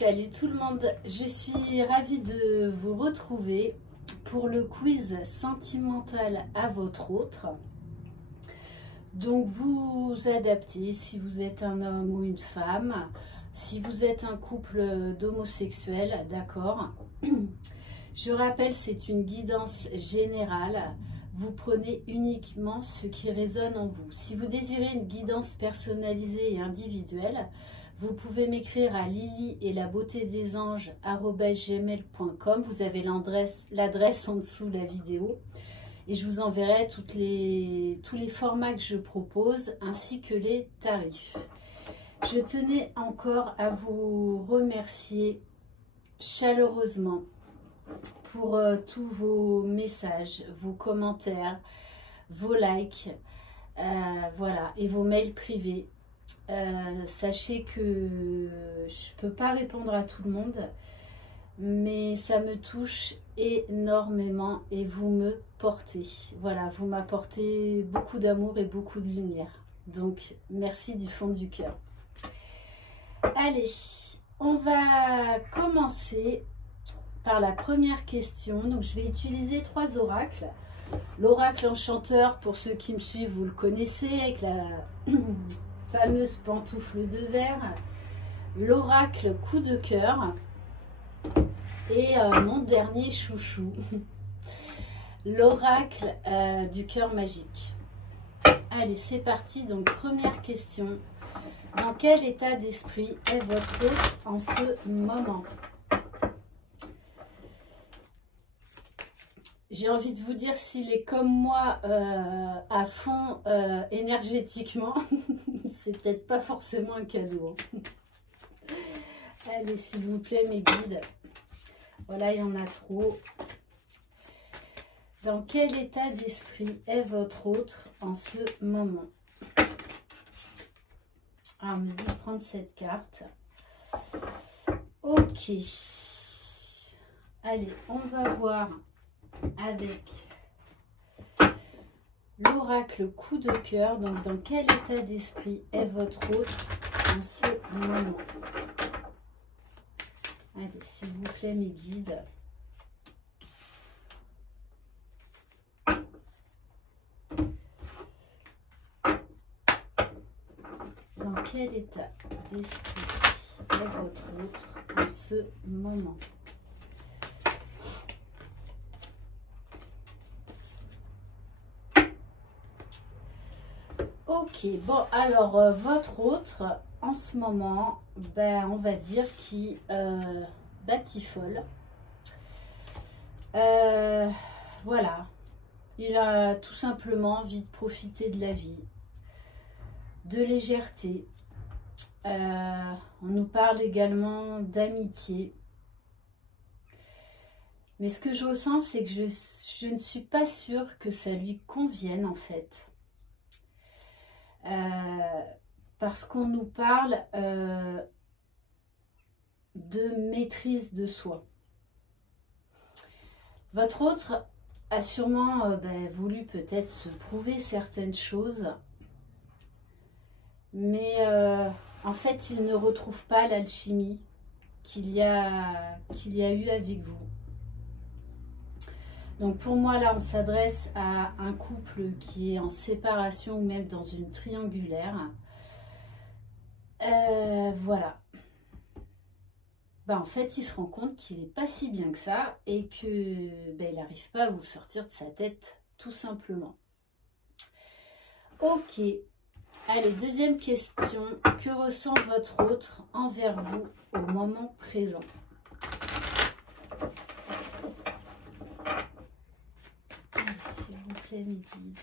Salut tout le monde, je suis ravie de vous retrouver pour le quiz sentimental à votre autre. Donc vous adaptez si vous êtes un homme ou une femme, si vous êtes un couple d'homosexuels, d'accord. Je rappelle, c'est une guidance générale. Vous prenez uniquement ce qui résonne en vous. Si vous désirez une guidance personnalisée et individuelle, vous pouvez m'écrire à lily-et-la-beauté-des-anges@gmail.com. Vous avez l'adresse en dessous de la vidéo. Et je vous enverrai tous les formats que je propose, ainsi que les tarifs. Je tenais encore à vous remercier chaleureusement pour tous vos messages, vos commentaires, vos likes, voilà, et vos mails privés. Sachez que je peux pas répondre à tout le monde, mais ça me touche énormément et vous me portez. Voilà, vous m'apportez beaucoup d'amour et beaucoup de lumière. Donc, merci du fond du cœur. Allez, on va commencer par la première question. Donc, je vais utiliser 3 oracles. L'oracle enchanteur, pour ceux qui me suivent, vous le connaissez, avec la fameuse pantoufle de verre. L'oracle coup de cœur. Et mon dernier chouchou, l'oracle du cœur magique. Allez, c'est parti. Donc, première question. Dans quel état d'esprit est votre hôte en ce moment? J'ai envie de vous dire, s'il est comme moi à fond énergétiquement, c'est peut-être pas forcément un cadeau. Allez, s'il vous plaît, mes guides. Voilà, il y en a trop. Dans quel état d'esprit est votre autre en ce moment? Ah, on me dit de prendre cette carte. Ok. Allez, on va voir avec l'oracle coup de cœur. Donc, dans quel état d'esprit est votre autre en ce moment? Allez, s'il vous plaît, mes guides. Dans quel état d'esprit est votre autre en ce moment? Ok, bon, alors, votre autre, en ce moment, ben, on va dire qu'il batifole. Voilà, il a tout simplement envie de profiter de la vie, de légèreté. On nous parle également d'amitié. Mais ce que je ressens, c'est que je ne suis pas sûre que ça lui convienne, en fait. Parce qu'on nous parle de maîtrise de soi. Votre autre a sûrement voulu peut-être se prouver certaines choses, mais en fait il ne retrouve pas l'alchimie qu'il y a eu avec vous. Donc pour moi là on s'adresse à un couple qui est en séparation ou même dans une triangulaire. Voilà. Ben, en fait il se rend compte qu'il n'est pas si bien que ça et que il n'arrive pas à vous sortir de sa tête tout simplement. Ok. Allez, deuxième question. Que ressent votre autre envers vous au moment présent? S'il vous plaît, mes guides.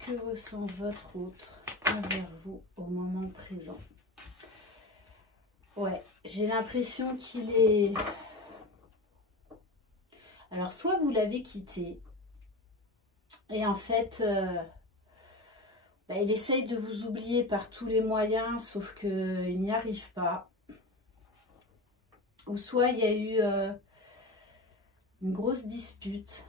Que ressent votre autre envers vous au moment présent? Ouais, j'ai l'impression qu'il est... Alors, soit vous l'avez quitté, et en fait, il essaye de vous oublier par tous les moyens, sauf qu'il n'y arrive pas. Ou soit il y a eu une grosse dispute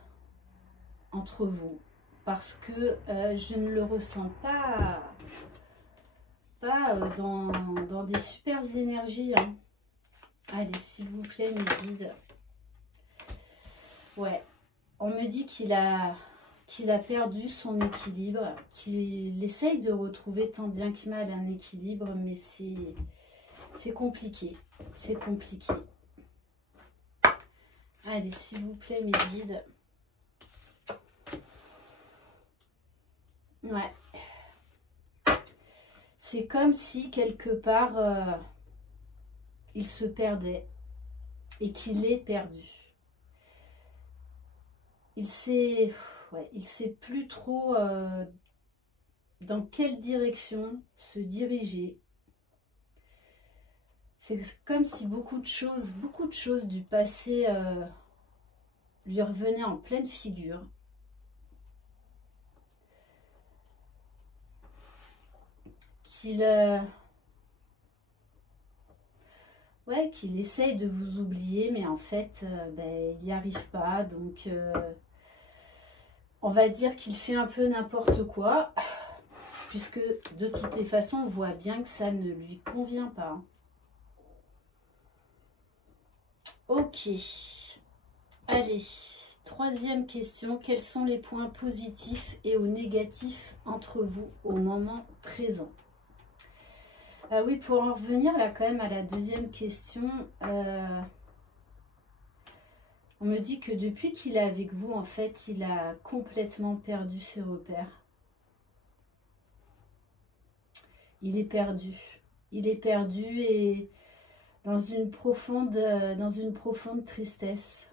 entre vous, parce que je ne le ressens pas pas dans des super énergies. Hein. Allez, s'il vous plaît, mes guides. Ouais, on me dit qu'il a perdu son équilibre, qu'il essaye de retrouver tant bien que mal un équilibre, mais c'est compliqué. C'est compliqué. Allez, s'il vous plaît, mes guides. Ouais. C'est comme si, quelque part, il se perdait et qu'il est perdu. Il sait plus trop dans quelle direction se diriger. C'est comme si beaucoup de choses du passé lui revenaient en pleine figure. Qu'il essaye de vous oublier, mais en fait, il n'y arrive pas. Donc, on va dire qu'il fait un peu n'importe quoi, puisque de toutes les façons, on voit bien que ça ne lui convient pas. Ok. Allez, troisième question. Quels sont les points positifs et négatifs entre vous au moment présent? Ah oui, pour en revenir là quand même à la deuxième question, on me dit que depuis qu'il est avec vous, en fait, il a complètement perdu ses repères. Il est perdu. Il est perdu et dans une profonde tristesse.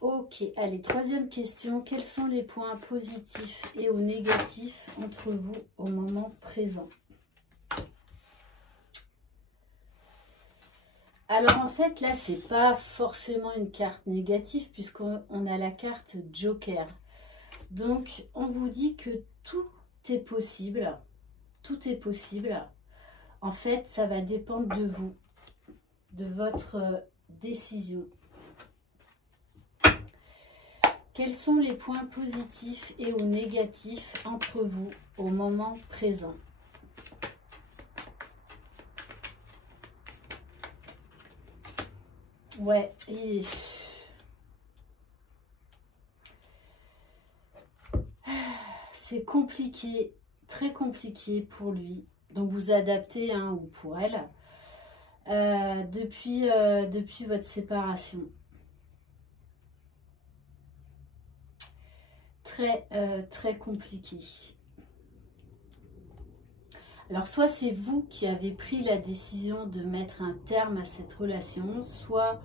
Ok, allez, troisième question. Quels sont les points positifs et négatifs entre vous au moment présent? Alors en fait, là, c'est pas forcément une carte négative puisqu'on a la carte Joker. Donc, on vous dit que tout est possible. Tout est possible. En fait, ça va dépendre de vous, de votre décision. Quels sont les points positifs et négatifs entre vous au moment présent? Ouais, et... c'est compliqué, très compliqué pour lui. Donc vous adaptez, hein, ou pour elle, depuis votre séparation. Très compliqué. Alors soit c'est vous qui avez pris la décision de mettre un terme à cette relation, soit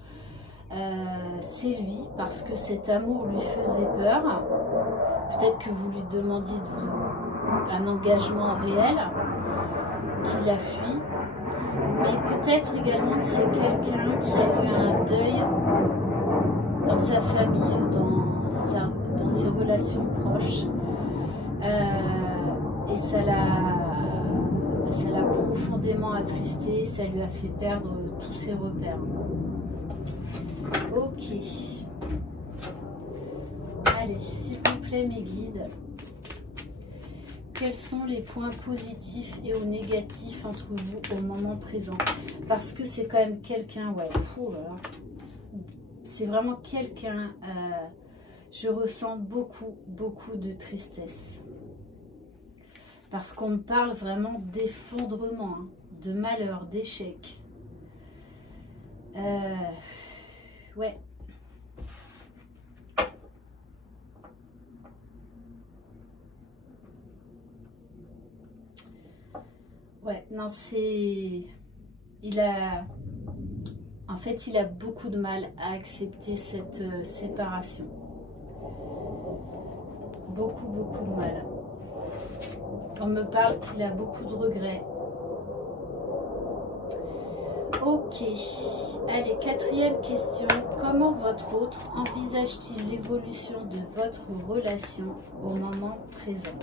c'est lui parce que cet amour lui faisait peur. Peut-être que vous lui demandiez un engagement réel, qu'il a fui. Mais peut-être également que c'est quelqu'un qui a eu un deuil dans sa famille, dans ses relations proches. Et ça l'a profondément attristé, ça lui a fait perdre tous ses repères. Ok. Allez, s'il vous plaît, mes guides, quels sont les points positifs et négatifs entre vous au moment présent? Parce que c'est quand même quelqu'un, ouais, c'est vraiment quelqu'un, je ressens beaucoup de tristesse. Parce qu'on me parle vraiment d'effondrement, hein, de malheur, d'échec. Ouais. Ouais, non, c'est... En fait, il a beaucoup de mal à accepter cette séparation. Beaucoup de mal. On me parle qu'il a beaucoup de regrets. Ok. Allez, quatrième question. Comment votre autre envisage-t-il l'évolution de votre relation au moment présent?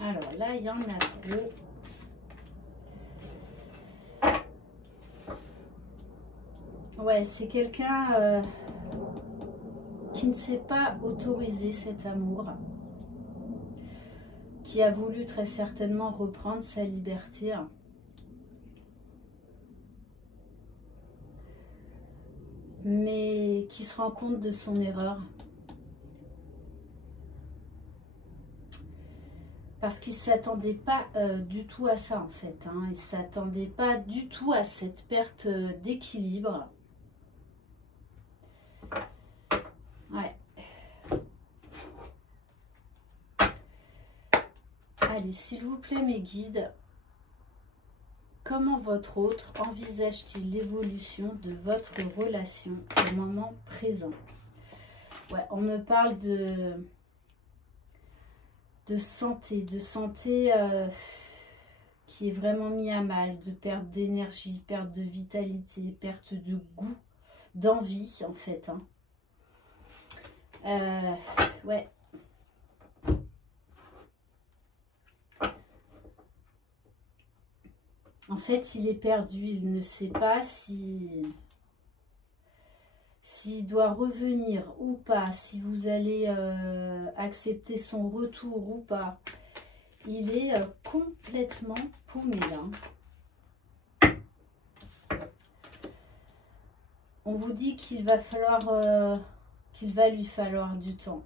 Alors là, il y en a trop. Ouais, c'est quelqu'un qui qui ne s'est pas autorisé cet amour, qui a voulu très certainement reprendre sa liberté. Mais qui se rend compte de son erreur. Parce qu'il ne s'attendait pas du tout à ça en fait. Hein. Il ne s'attendait pas du tout à cette perte d'équilibre. Ouais. Allez, s'il vous plaît mes guides, comment votre autre envisage-t-il l'évolution de votre relation au moment présent? Ouais, on me parle de santé qui est vraiment mis à mal, de perte d'énergie, perte de vitalité, perte de goût, d'envie en fait. Hein. Ouais. En fait, il est perdu, il ne sait pas s'il doit revenir ou pas, si vous allez accepter son retour ou pas. Il est complètement paumé là. On vous dit qu'il va falloir, qu'il va lui falloir du temps,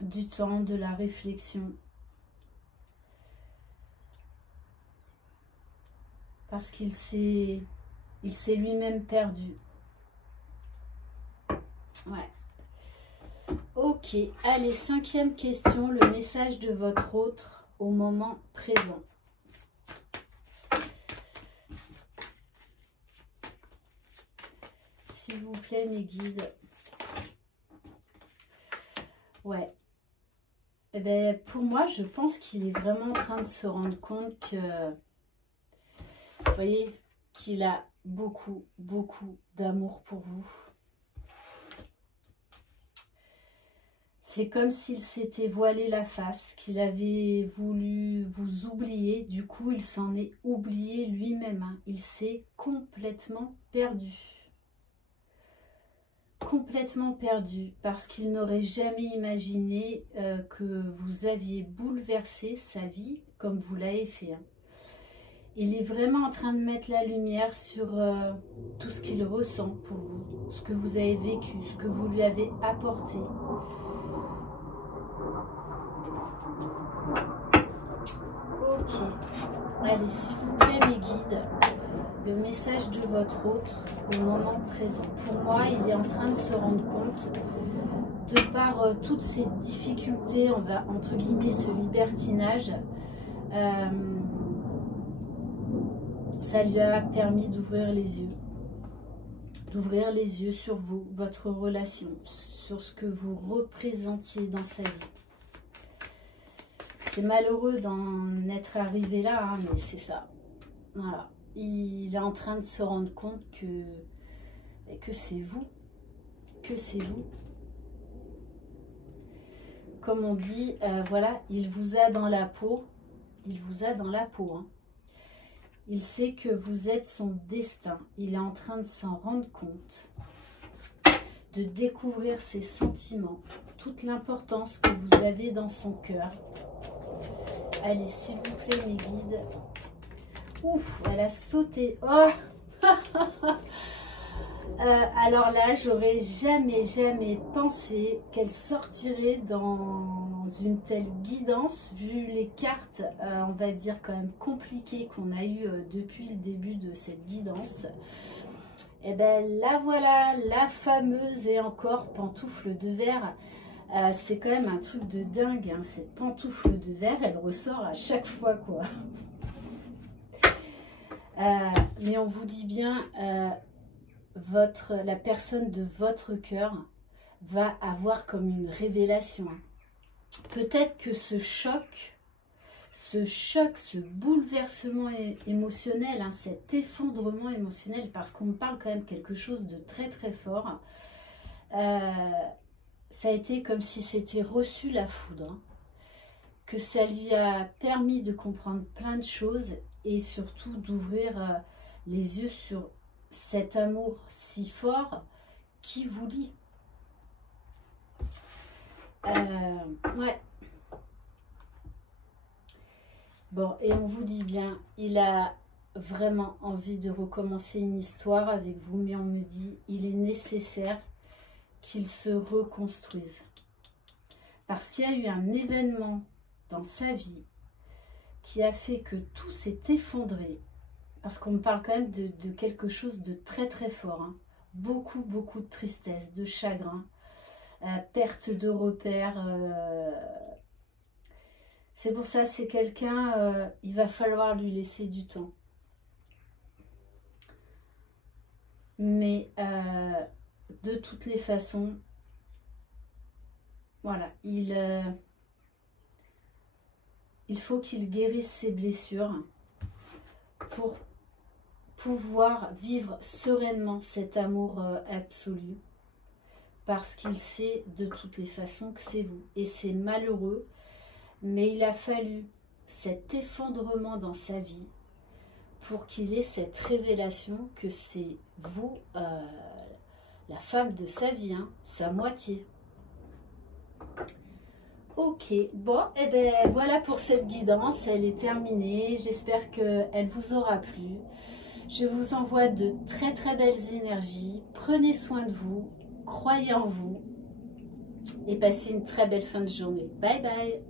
de la réflexion. Parce qu'il s'est lui-même perdu. Ouais. Ok, allez, 5e question, le message de votre autre au moment présent. S'il vous plaît, mes guides. Ouais. Eh ben, pour moi, je pense qu'il est vraiment en train de se rendre compte que, vous voyez, qu'il a beaucoup, beaucoup d'amour pour vous. C'est comme s'il s'était voilé la face, qu'il avait voulu vous oublier. Du coup, il s'en est oublié lui-même. Hein. Il s'est complètement perdu. Complètement perdu. Parce qu'il n'aurait jamais imaginé que vous aviez bouleversé sa vie comme vous l'avez fait. Hein. Il est vraiment en train de mettre la lumière sur tout ce qu'il ressent pour vous. Ce que vous avez vécu, ce que vous lui avez apporté. Ok, allez, s'il vous plaît mes guides, le message de votre autre au moment présent. Pour moi, il est en train de se rendre compte, de par toutes ces difficultés, on va entre guillemets ce libertinage, ça lui a permis d'ouvrir les yeux. D'ouvrir les yeux sur vous, votre relation, sur ce que vous représentiez dans sa vie. C'est malheureux d'en être arrivé là, hein, mais c'est ça. Voilà. Il est en train de se rendre compte que c'est vous. Que c'est vous. Comme on dit, voilà, il vous a dans la peau. Il vous a dans la peau. Hein. Il sait que vous êtes son destin. Il est en train de s'en rendre compte. De découvrir ses sentiments. Toute l'importance que vous avez dans son cœur. Allez, s'il vous plaît, mes guides. Ouf, elle a sauté. Oh alors là, j'aurais jamais pensé qu'elle sortirait dans une telle guidance, vu les cartes, on va dire quand même compliquées qu'on a eues depuis le début de cette guidance. Et bien là, voilà, la fameuse et encore pantoufle de verre. C'est quand même un truc de dingue, hein. Cette pantoufle de verre, elle ressort à chaque fois, quoi. Mais on vous dit bien, la personne de votre cœur va avoir comme une révélation. Peut-être que ce bouleversement émotionnel, hein, cet effondrement émotionnel, parce qu'on me parle quand même quelque chose de très très fort, ça a été comme si c'était reçu la foudre, hein, que ça lui a permis de comprendre plein de choses et surtout d'ouvrir les yeux sur cet amour si fort qui vous lie. Ouais. Bon, et on vous dit bien, il a vraiment envie de recommencer une histoire avec vous, mais on me dit, il est nécessaire qu'il se reconstruise. Parce qu'il y a eu un événement dans sa vie qui a fait que tout s'est effondré. Parce qu'on me parle quand même de quelque chose de très très fort. Hein. Beaucoup, beaucoup de tristesse, de chagrin, perte de repères. C'est pour ça, c'est quelqu'un, il va falloir lui laisser du temps. Mais de toutes les façons, voilà, il faut qu'il guérisse ses blessures pour pouvoir vivre sereinement cet amour absolu. Parce qu'il sait de toutes les façons que c'est vous. Et c'est malheureux, mais il a fallu cet effondrement dans sa vie pour qu'il ait cette révélation que c'est vous, la femme de sa vie, hein, sa moitié. Ok, bon, et ben voilà pour cette guidance, elle est terminée. J'espère qu'elle vous aura plu. Je vous envoie de très très belles énergies. Prenez soin de vous, croyez en vous et passez une très belle fin de journée. Bye bye.